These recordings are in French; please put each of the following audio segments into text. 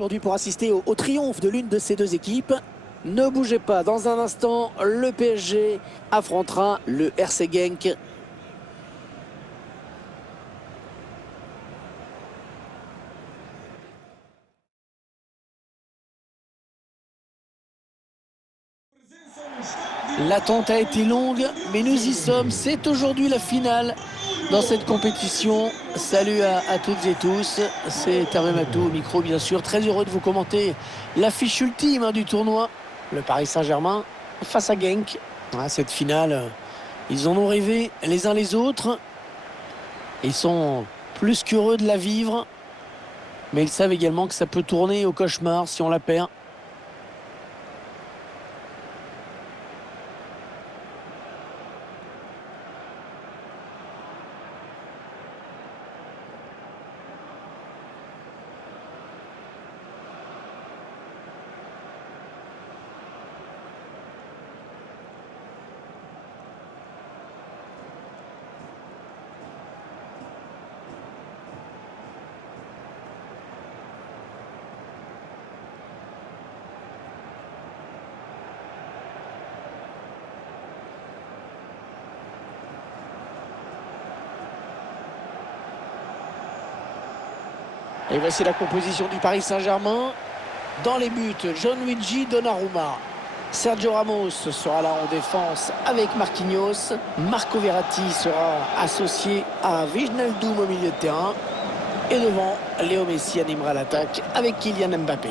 Aujourd'hui pour assister au triomphe de l'une de ces deux équipes. Ne bougez pas, dans un instant, le PSG affrontera le RC Genk. L'attente a été longue, mais nous y sommes. C'est aujourd'hui la finale dans cette compétition. Salut à toutes et tous. C'est Hervé Matou au micro, bien sûr. Très heureux de vous commenter l'affiche ultime du tournoi. Le Paris Saint-Germain face à Genk. Cette finale, ils en ont rêvé les uns les autres. Ils sont plus qu'heureux de la vivre. Mais ils savent également que ça peut tourner au cauchemar si on la perd. Et voici la composition du Paris Saint-Germain. Dans les buts, Gianluigi Donnarumma. Sergio Ramos sera là en défense avec Marquinhos. Marco Verratti sera associé à Wijnaldum au milieu de terrain. Et devant, Léo Messi animera l'attaque avec Kylian Mbappé.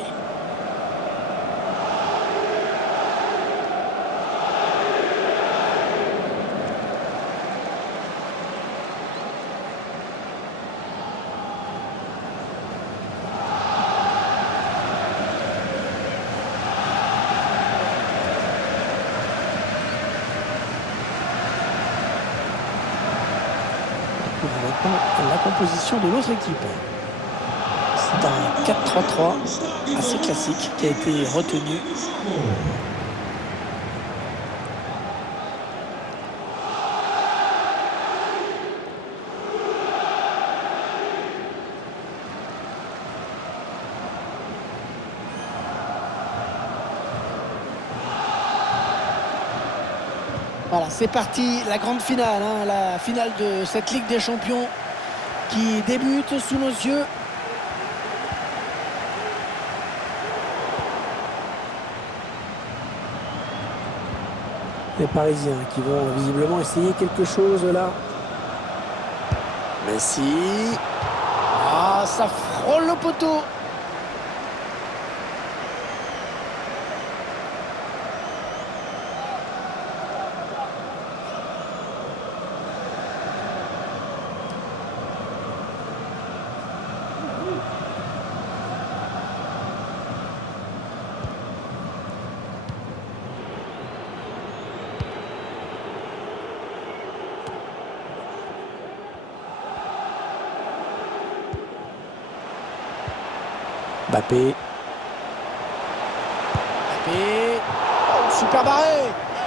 Maintenant, la composition de l'autre équipe. C'est un 4-3-3 assez classique qui a été retenu. Voilà, c'est parti, la grande finale, la finale de cette Ligue des Champions qui débute sous nos yeux. Les Parisiens qui vont visiblement essayer quelque chose là. Messi. Ah, ça frôle le poteau. Mbappé. Oh, super barré.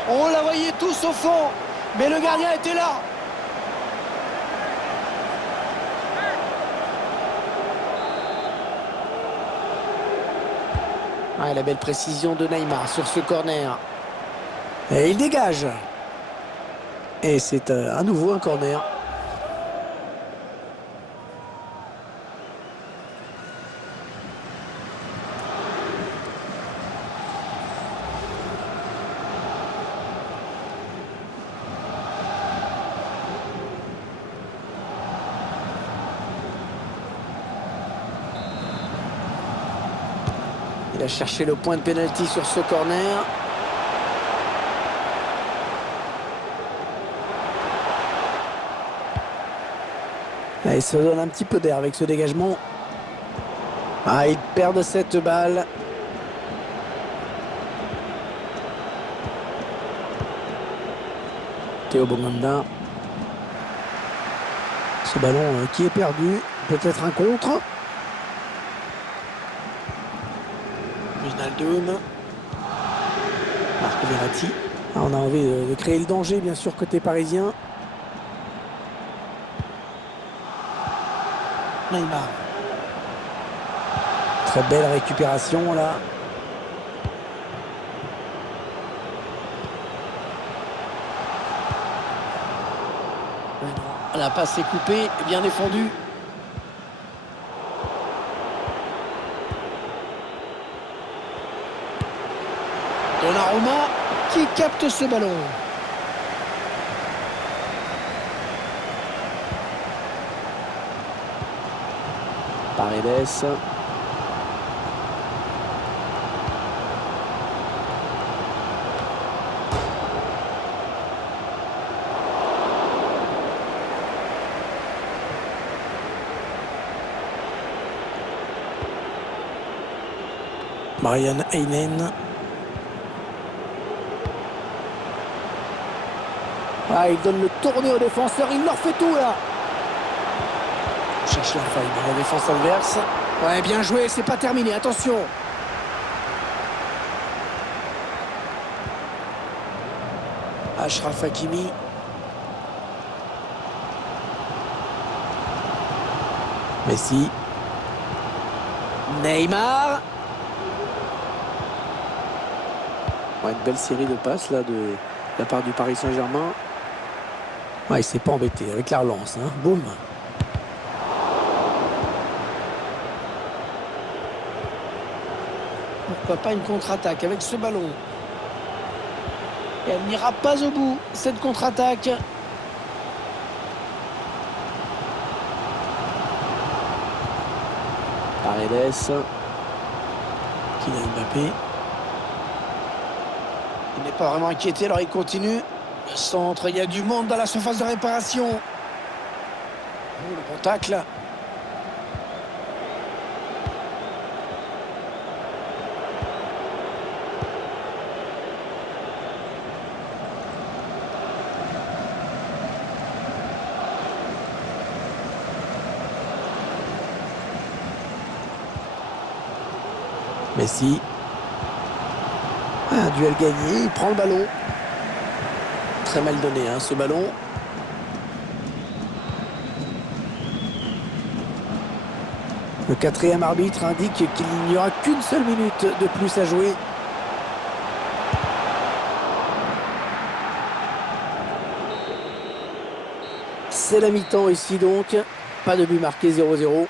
On la voyait tous au fond, mais le gardien était là. La belle précision de Neymar sur ce corner. Et il dégage. Et c'est à nouveau un corner. Il a cherché le point de pénalty sur ce corner. Il se donne un petit peu d'air avec ce dégagement. Ils perdent cette balle. Théo Bonganda. Ce ballon qui est perdu. Peut-être un contre. Wijnaldum. Marco Verratti. On a envie de créer le danger, bien sûr, côté parisien. Neymar. Très belle récupération là. La passe est coupée, bien défendue. Donnarumma qui capte ce ballon. Paredes. Marian Heinen. Ah, il donne le tourné aux défenseurs, il leur fait tout là. On cherche la faille dans la défense adverse. Ouais, bien joué, c'est pas terminé, attention. Achraf Hakimi. Messi. Neymar. Ouais, une belle série de passes là de la part du Paris Saint-Germain. Ouais, il s'est pas embêté avec la relance, hein. Boum. Pourquoi pas une contre-attaque avec ce ballon. Et elle n'ira pas au bout, cette contre-attaque. Paredes. Kylian Mbappé. Il n'est pas vraiment inquiété, alors il continue. Le centre, il y a du monde dans la surface de réparation. Oh, le bon tacle. Messi. Un duel gagné, il prend le ballon. Très mal donné, hein, ce ballon. Le quatrième arbitre indique qu'il n'y aura qu'une seule minute de plus à jouer. C'est la mi-temps ici donc. Pas de but marqué, 0-0.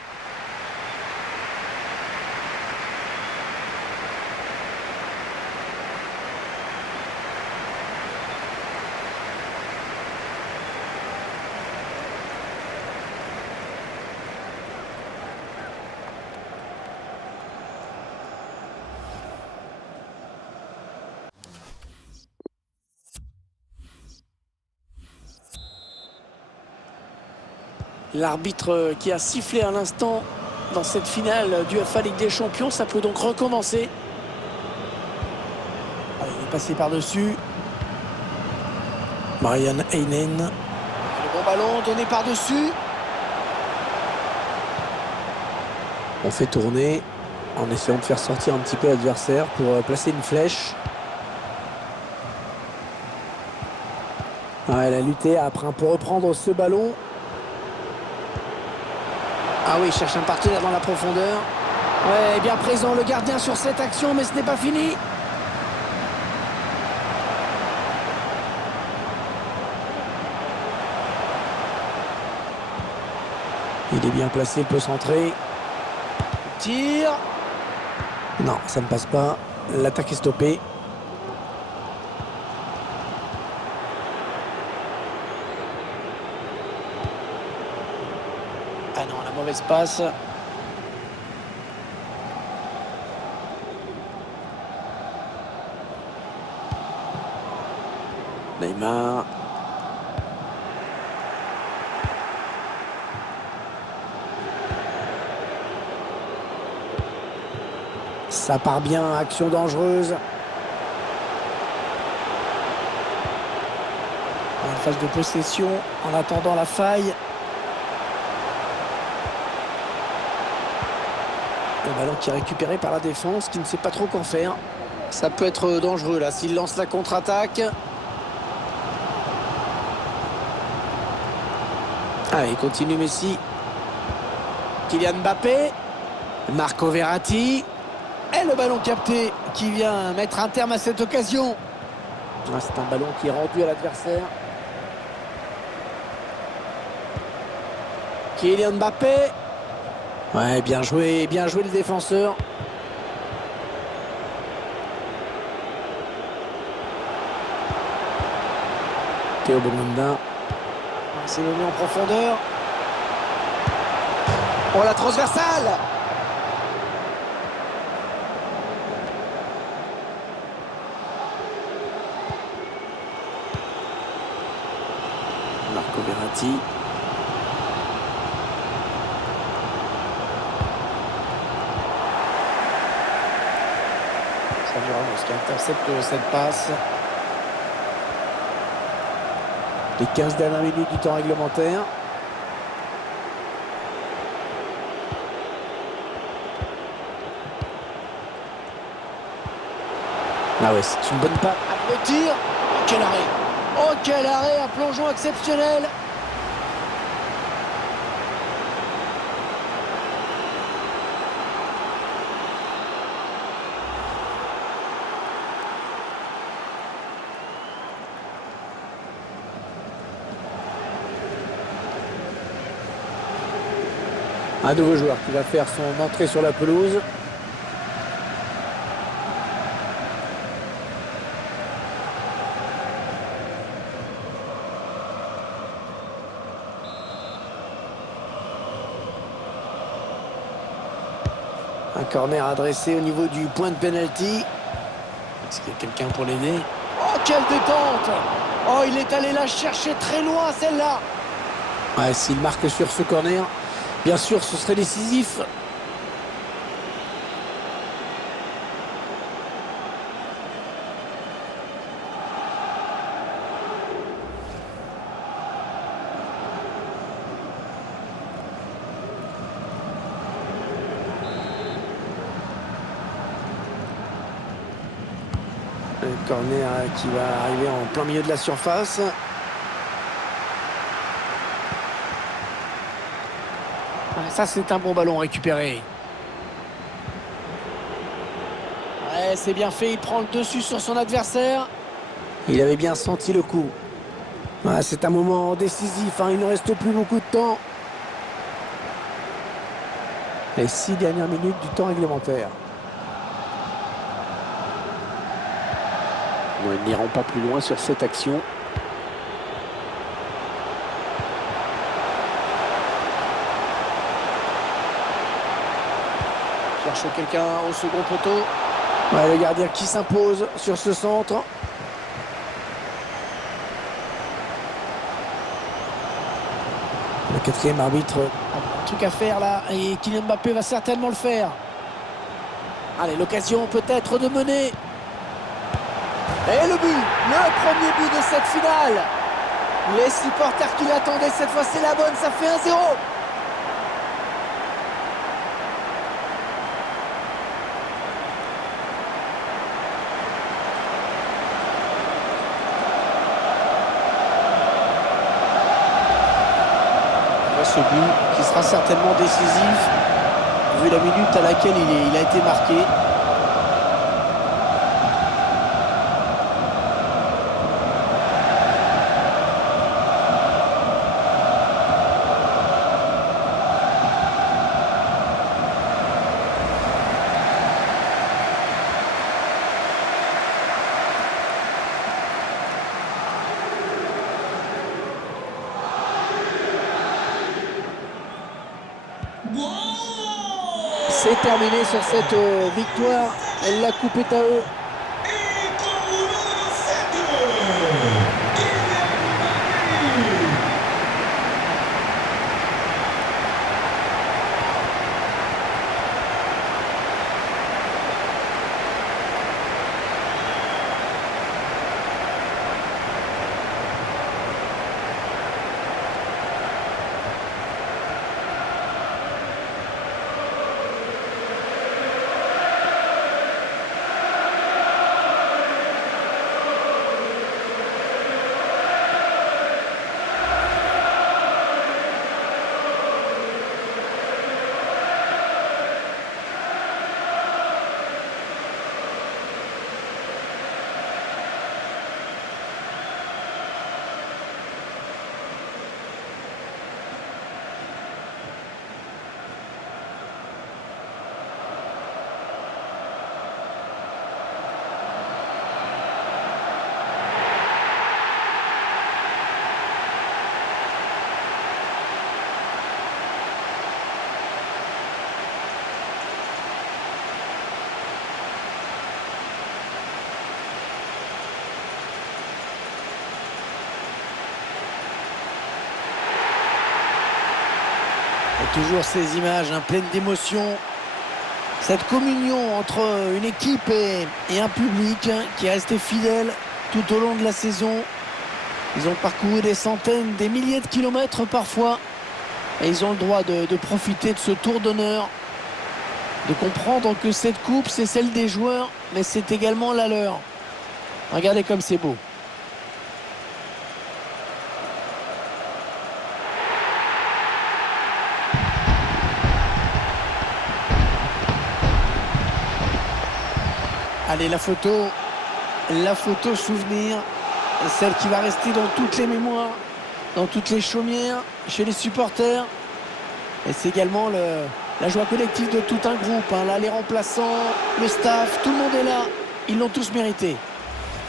L'arbitre qui a sifflé à l'instant dans cette finale du UEFA Ligue des Champions, ça peut donc recommencer. Allez, il est passé par-dessus. Marian Heinen. Le bon ballon donné par-dessus. On fait tourner en essayant de faire sortir un petit peu l'adversaire pour placer une flèche. Ah, elle a lutté après pour reprendre ce ballon. Ah oui, il cherche un partenaire dans la profondeur. Ouais, bien présent le gardien sur cette action, mais ce n'est pas fini. Il est bien placé, il peut centrer. Tir. Non, ça ne passe pas. L'attaque est stoppée. Ah non, la mauvaise passe. Neymar. Ça part bien, action dangereuse. En phase de possession, en attendant la faille. Le ballon qui est récupéré par la défense, qui ne sait pas trop quoi faire. Ça peut être dangereux là, s'il lance la contre-attaque. Allez, continue Messi. Kylian Mbappé. Marco Verratti. Et le ballon capté qui vient mettre un terme à cette occasion. Ah, c'est un ballon qui est rendu à l'adversaire. Kylian Mbappé. Ouais, bien joué le défenseur. Théo Bonanda. C'est donné en profondeur. Oh, la transversale! Marco Verratti. Xavi Ramos qui intercepte cette passe. Les 15 dernières minutes du temps réglementaire. Ah ouais, c'est une bonne passe. Le tir. Oh, quel arrêt! Oh, quel arrêt! Un plongeon exceptionnel. Un nouveau joueur qui va faire son entrée sur la pelouse. Un corner adressé au niveau du point de pénalty. Est-ce qu'il y a quelqu'un pour l'aider? Oh, quelle détente! Oh, il est allé la chercher très loin, celle-là. Ouais, s'il marque sur ce corner, bien sûr, ce serait décisif. Un corner qui va arriver en plein milieu de la surface. Ça, c'est un bon ballon récupéré. Ouais, c'est bien fait. Il prend le dessus sur son adversaire. Il avait bien senti le coup. Ouais, c'est un moment décisif, hein. Il ne reste plus beaucoup de temps. Les 6 dernières minutes du temps réglementaire. Bon, ils n'iront pas plus loin sur cette action. Cherche quelqu'un au second poteau. Ouais, le gardien qui s'impose sur ce centre. Le quatrième arbitre. Un truc à faire là. Et Kylian Mbappé va certainement le faire. Allez, l'occasion peut-être de mener. Et le but. Le premier but de cette finale. Les supporters qui l'attendaient cette fois, c'est la bonne. Ça fait 1-0. Ce but qui sera certainement décisif vu la minute à laquelle il a été marqué. C'est terminé sur cette victoire. La coupe est à eux. Toujours ces images pleines d'émotion. Cette communion entre une équipe et un public qui est resté fidèle tout au long de la saison. Ils ont parcouru des centaines, des milliers de kilomètres parfois. Et ils ont le droit de profiter de ce tour d'honneur. De comprendre que cette coupe, c'est celle des joueurs, mais c'est également la leur. Regardez comme c'est beau. Allez, la photo souvenir, celle qui va rester dans toutes les mémoires, dans toutes les chaumières, chez les supporters. Et c'est également la joie collective de tout un groupe. Là, les remplaçants, le staff, tout le monde est là. Ils l'ont tous mérité.